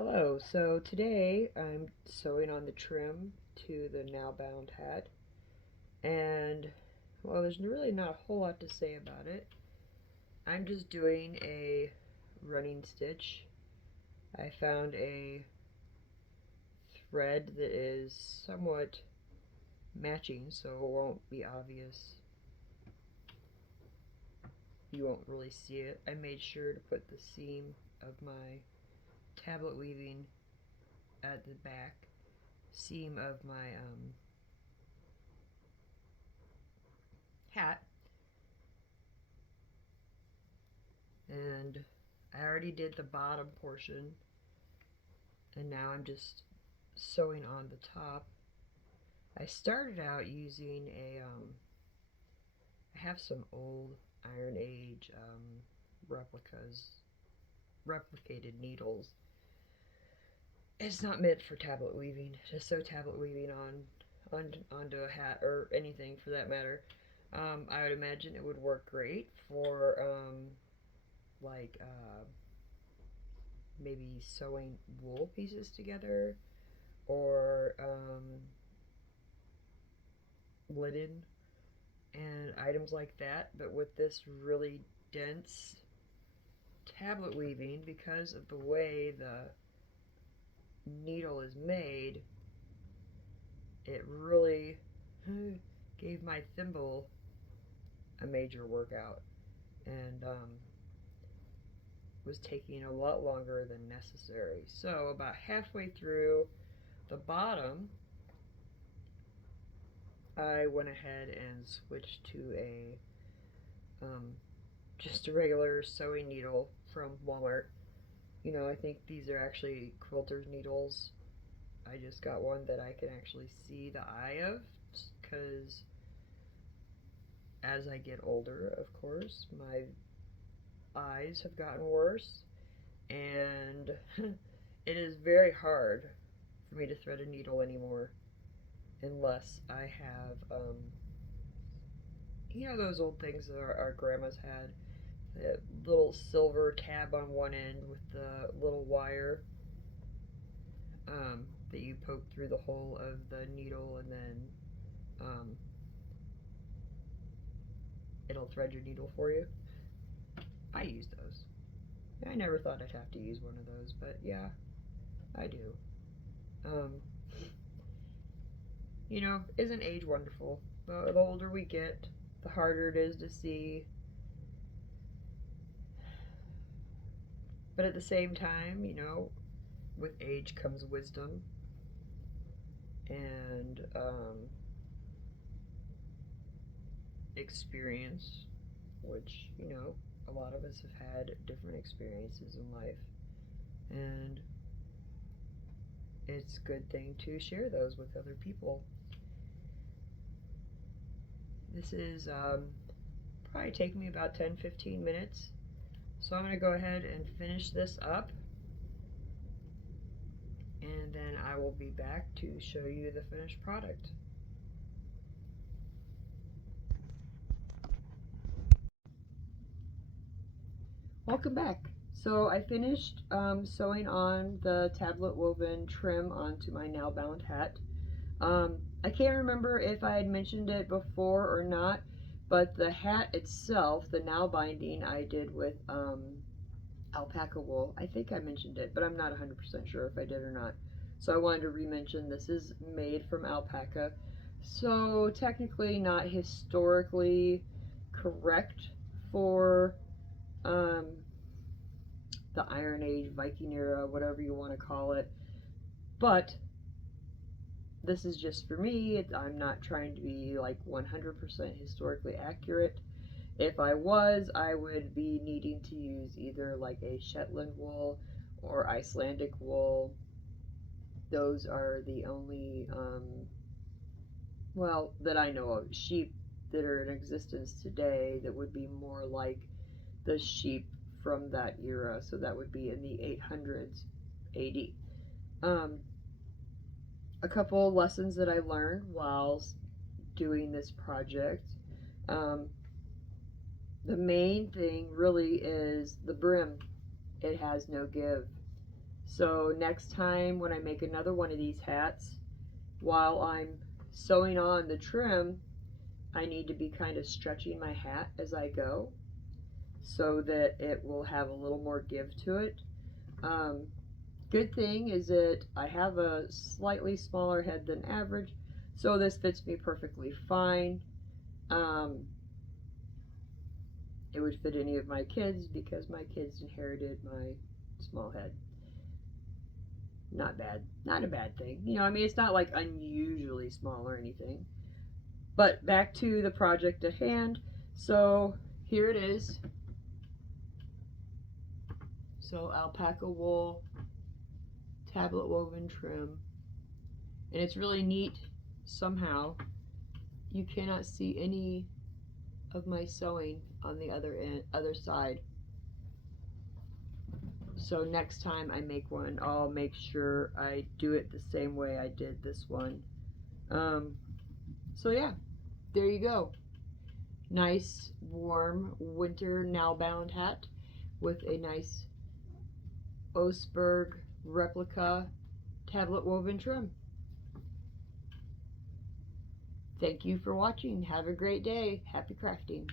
Hello, so today I'm sewing on the trim to the now bound hat, and well, there's really not a whole lot to say about it. I'm just doing a running stitch. I found a thread that is somewhat matching, so it won't be obvious. You won't really see it. I made sure to put the seam of my tablet weaving at the back seam of my hat, and I already did the bottom portion, and now I'm just sewing on the top. I started out using I have some old Iron Age replicated needles. It's not meant for tablet weaving, just sew tablet weaving onto a hat or anything for that matter. I would imagine it would work great for like maybe sewing wool pieces together or linen and items like that. But with this really dense tablet weaving, because of the way the needle is made, it really gave my thimble a major workout, and was taking a lot longer than necessary. So about halfway through the bottom, I went ahead and switched to a um, just a regular sewing needle from Walmart. I think these are actually quilter's needles. I just got one that I can actually see the eye of, because as I get older, of course, my eyes have gotten worse, and it is very hard for me to thread a needle anymore unless I have, those old things that our grandmas had, the little silver tab on one end with the little wire that you poke through the hole of the needle, and then um, it'll thread your needle for you. I use those. I never thought I'd have to use one of those, but yeah, I do. Um, isn't age wonderful? The older we get, the harder it is to see. But at the same time, with age comes wisdom and experience, which, a lot of us have had different experiences in life. And it's a good thing to share those with other people. This is probably take me about 10-15 minutes. So I'm going to go ahead and finish this up, and then I will be back to show you the finished product. Welcome back. So I finished sewing on the tablet woven trim onto my now bound hat. I can't remember if I had mentioned it before or not, but the hat itself, the now binding, I did with alpaca wool. I think I mentioned it, but I'm not 100% sure if I did or not. So I wanted to re-mention this is made from alpaca. So technically not historically correct for um, the Iron Age, Viking era, whatever you want to call it. But this is just for me. I'm not trying to be like 100% historically accurate. If I was, I would be needing to use either like a Shetland wool or Icelandic wool. Those are the only, well, that I know of, sheep that are in existence today that would be more like the sheep from that era. So that would be in the 800s AD. A couple lessons that I learned while doing this project. The main thing really is the brim. It has no give. So next time when I make another one of these hats, while I'm sewing on the trim, I need to be kind of stretching my hat as I go so that it will have a little more give to it. Good thing is that I have a slightly smaller head than average, so this fits me perfectly fine. It would fit any of my kids because my kids inherited my small head. Not bad. Not a bad thing. You know, I mean, it's not like unusually small or anything. But back to the project at hand. So here it is. So alpaca wool, tablet woven trim. And it's really neat somehow. You cannot see any of my sewing on the other side. So next time I make one, I'll make sure I do it the same way I did this one. So yeah, there you go. Nice, warm winter Nalbound hat with a nice Oseberg replica tablet woven trim. Thank you for watching. Have a great day. Happy crafting.